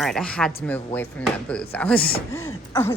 All right, I had to move away from that booth. I was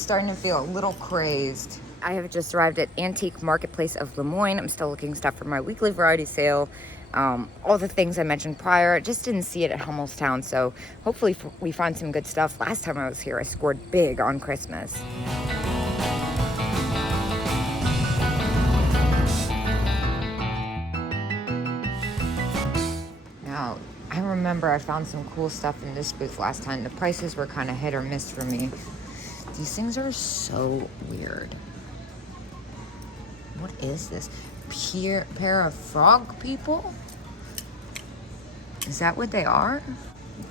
starting to feel a little crazed. I have just arrived at Antique Marketplace of Lemoyne. I'm still looking stuff for my weekly variety sale. All the things I mentioned prior, I just didn't see it at Hummelstown, so hopefully we find some good stuff. Last time I was here, I scored big on Christmas. Now, I remember I found some cool stuff in this booth last time. The prices were kind of hit or miss for me. These things are so weird. What is this? Pair of frog people? Is that what they are?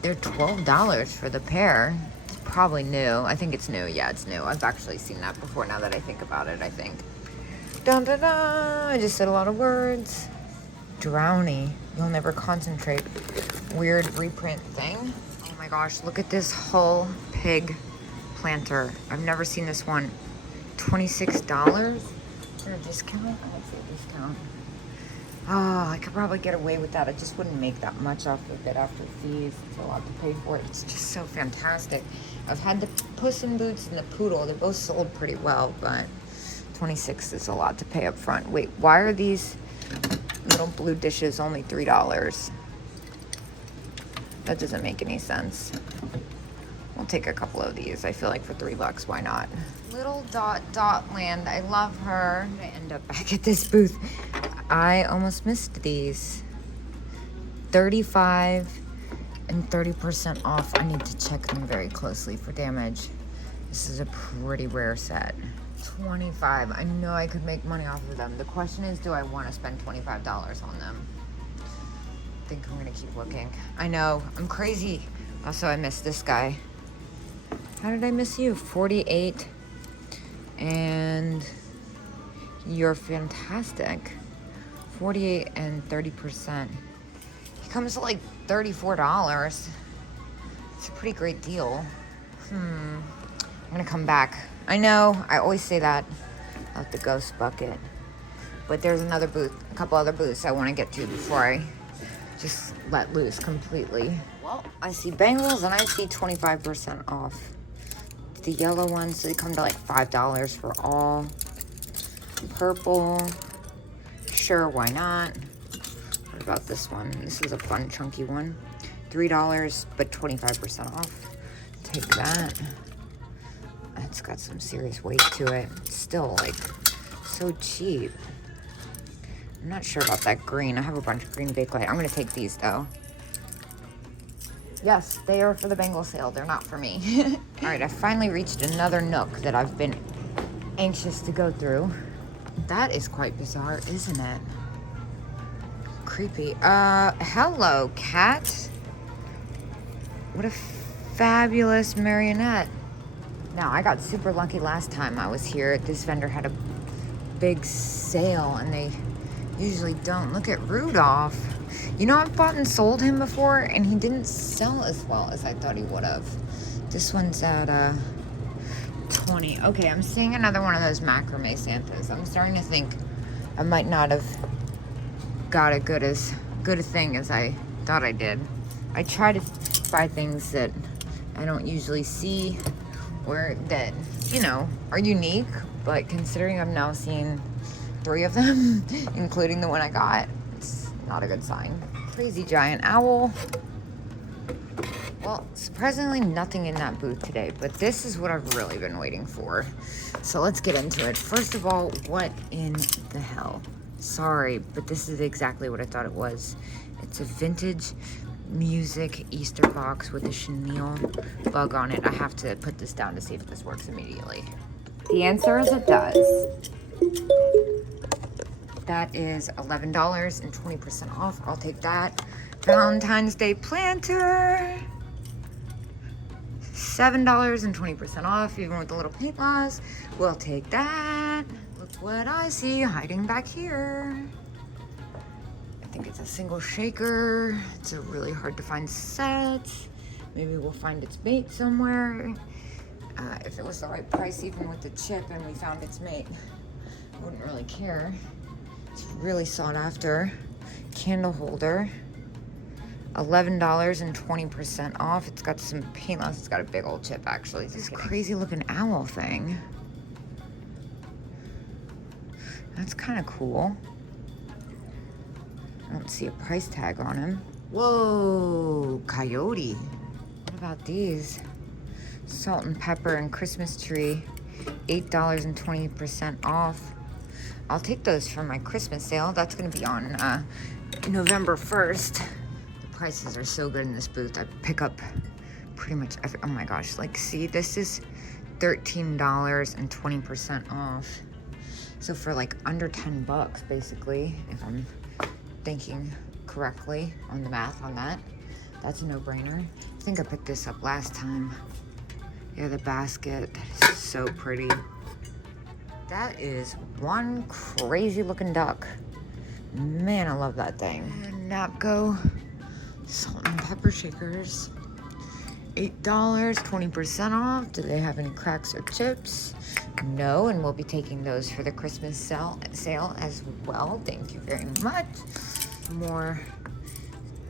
They're $12 for the pair. It's probably new. I think it's new. Yeah, it's new. I've actually seen that before now that I think about it, I think. Dun dun dun! I just said a lot of words. Drowny. You'll never concentrate. Weird reprint thing. Oh my gosh, look at this whole pig planter. I've never seen this one. $26? Is there a discount? I don't see a discount. Oh, I could probably get away with that. I just wouldn't make that much off of it after fees. It's a lot to pay for it. It's just so fantastic. I've had the Puss in Boots and the Poodle. They both sold pretty well, but $26 is a lot to pay up front. Wait, why are these little blue dishes only $3? That doesn't make any sense. We'll take a couple of these. I feel like for $3, why not? Little Dot Land. I love her. I end up back at this booth. I almost missed these. 35 and 30% off. I need to check them very closely for damage. This is a pretty rare set. 25. I know I could make money off of them. The question is, do I want to spend $25 on them? I think I'm gonna keep looking. I know, I'm crazy. Also, I missed this guy. How did I miss you? 48. And you're fantastic. 48 and 30%. He comes to like $34. It's a pretty great deal. I'm gonna come back. I know, I always say that about the ghost bucket. But there's another booth, a couple other booths I want to get to before I just let loose completely. Well, I see bangles and I see 25% off. The yellow ones, so they come to like $5 for all. Purple. Sure, why not? What about this one? This is a fun, chunky one. $3, but 25% off. Take that. It's got some serious weight to it. It's still like so cheap. I'm not sure about that green. I have a bunch of green bakelite. I'm gonna take these though. Yes, they are for the Bengal sale. They're not for me. All right, I finally reached another nook that I've been anxious to go through. That is quite bizarre, isn't it? Creepy. Hello, cat. What a fabulous marionette. Now, I got super lucky last time I was here. This vendor had a big sale, and they usually don't. Look at Rudolph. You know, I've bought and sold him before, and he didn't sell as well as I thought he would have. This one's at 20. Okay, I'm seeing another one of those macrame Santas. I'm starting to think I might not have got a good a thing as I thought I did. I try to buy things that I don't usually see or that, you know, are unique, but considering I'm now seeing 3 of them, including the one I got, it's not a good sign. Crazy giant owl. Well, surprisingly nothing in that booth today, but this is what I've really been waiting for. So let's get into it. First of all, what in the hell? Sorry, but this is exactly what I thought it was. It's a vintage music Easter box with a chenille bug on it. I have to put this down to see if this works immediately. The answer is it does. That is $11 and 20% off. I'll take that. Valentine's Day planter. $7 and 20% off, even with the little paint laws. We'll take that. Look what I see hiding back here. I think it's a single shaker. It's a really hard to find set. Maybe we'll find its mate somewhere. If it was the right price, even with the chip, and we found its mate, I wouldn't really care. It's really sought after. Candle holder. $11 and 20% off. It's got some paintless. It's got a big old chip, actually. This crazy looking owl thing. That's kind of cool. I don't see a price tag on him. Whoa, coyote. What about these? Salt and pepper and Christmas tree. $8 and 20% off. I'll take those for my Christmas sale. That's gonna be on November 1st. The prices are so good in this booth. I pick up pretty much every, oh my gosh, like see, this is $13 and 20% off. So for like under 10 bucks, basically, if I'm thinking correctly on the math on that, that's a no-brainer. I think I picked this up last time. Yeah, the basket, that is so pretty. That is one crazy looking duck. Man, I love that thing. And Napco salt and pepper shakers. $8, 20% off. Do they have any cracks or chips? No, and we'll be taking those for the Christmas sale as well. Thank you very much. More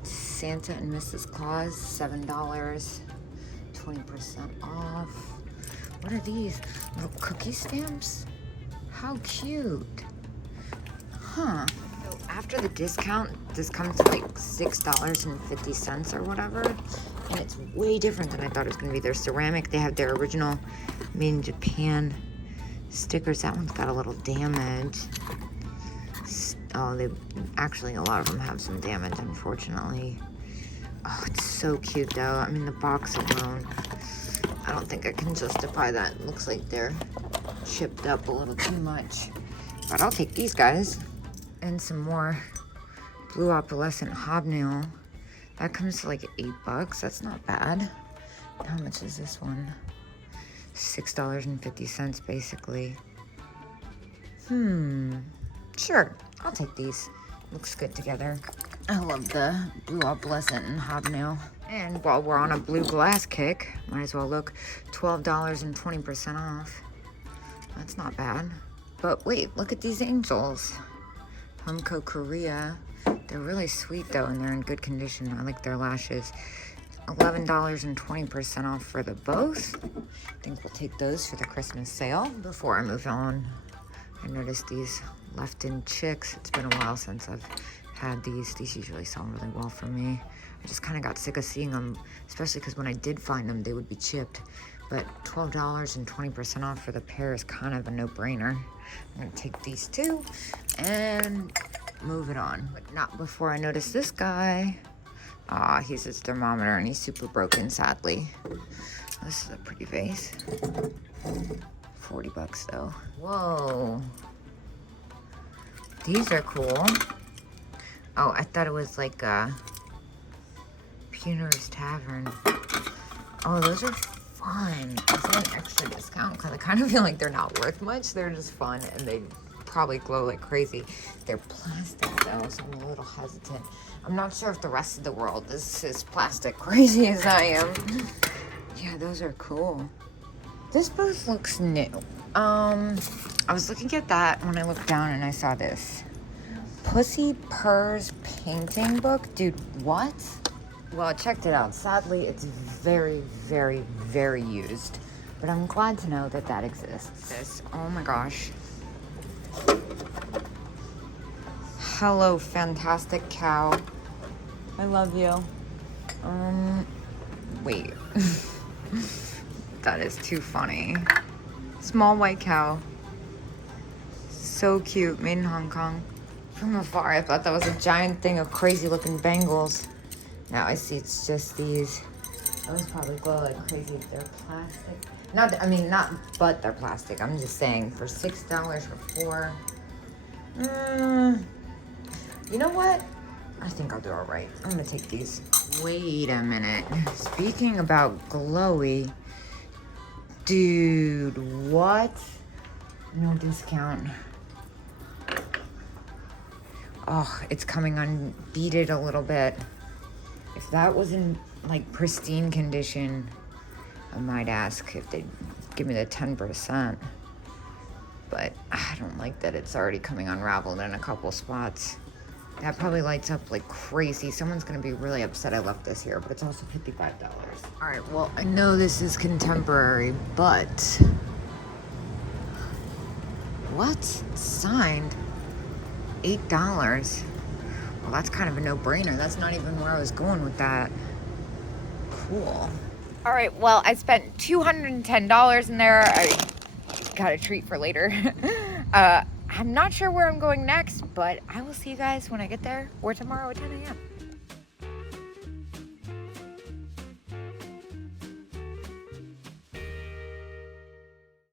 Santa and Mrs. Claus, $7, 20% off. What are these? Little cookie stamps? How cute. Huh. So after the discount, this comes to like $6.50 or whatever. And it's way different than I thought it was gonna be. They're ceramic. They have their original made in Japan stickers. That one's got a little damage. Oh, they actually, a lot of them have some damage, unfortunately. Oh, it's so cute though. I mean, the box alone, I don't think I can justify that. It looks like they're chipped up a little too much. But I'll take these guys. And some more blue opalescent hobnail. That comes to like $8. That's not bad. How much is this one? $6.50 basically. Sure, I'll take these. Looks good together. I love the blue opalescent and hobnail. And while we're on a blue glass kick, might as well look. $12 and 20% off. That's not bad. But wait, look at these angels. Humco Korea. They're really sweet though, and they're in good condition. I like their lashes. $11 and 20% off for the both. I think we'll take those for the Christmas sale. Before I move on, I noticed these left-in chicks. It's been a while since I've had these. These usually sell really well for me. I just kind of got sick of seeing them, especially because when I did find them, they would be chipped. But $12 and 20% off for the pair is kind of a no-brainer. I'm gonna take these two and move it on. But not before I notice this guy. Aw, he's his thermometer and he's super broken, sadly. This is a pretty vase. $40 though. Whoa. These are cool. Oh, I thought it was like a Puner's Tavern. Oh, those are fun. Is there an extra discount? Because I kind of feel like they're not worth much. They're just fun and they probably glow like crazy. They're plastic though, so I'm a little hesitant. I'm not sure if the rest of the world is as plastic crazy as I am. Yeah, those are cool. This booth looks new. I was looking at that when I looked down and I saw this. Pussy Purrs painting book? Dude, what? Well, I checked it out. Sadly, it's very, very, very used. But I'm glad to know that that exists. This, oh my gosh. Hello, fantastic cow. I love you. Wait. That is too funny. Small white cow. So cute, made in Hong Kong. From afar, I thought that was a giant thing of crazy looking bangles. Now I see it's just these. Those probably glow like crazy if they're plastic. Not, but they're plastic. I'm just saying, for $6 for 4. You know what? I think I'll do all right. I'm gonna take these. Wait a minute. Speaking about glowy, dude, what? No discount. Oh, it's coming unbeaten a little bit. If that was in like pristine condition, I might ask if they'd give me the 10%. But I don't like that it's already coming unraveled in a couple spots. That probably lights up like crazy. Someone's gonna be really upset I left this here, but it's also $55. All right, well, I know this is contemporary, but what? Signed? $8. Well, that's kind of a no-brainer. That's not even where I was going with that. Cool. All right, well, I spent $210 in there. I got a treat for later. I'm not sure where I'm going next, but I will see you guys when I get there or tomorrow at 10 a.m.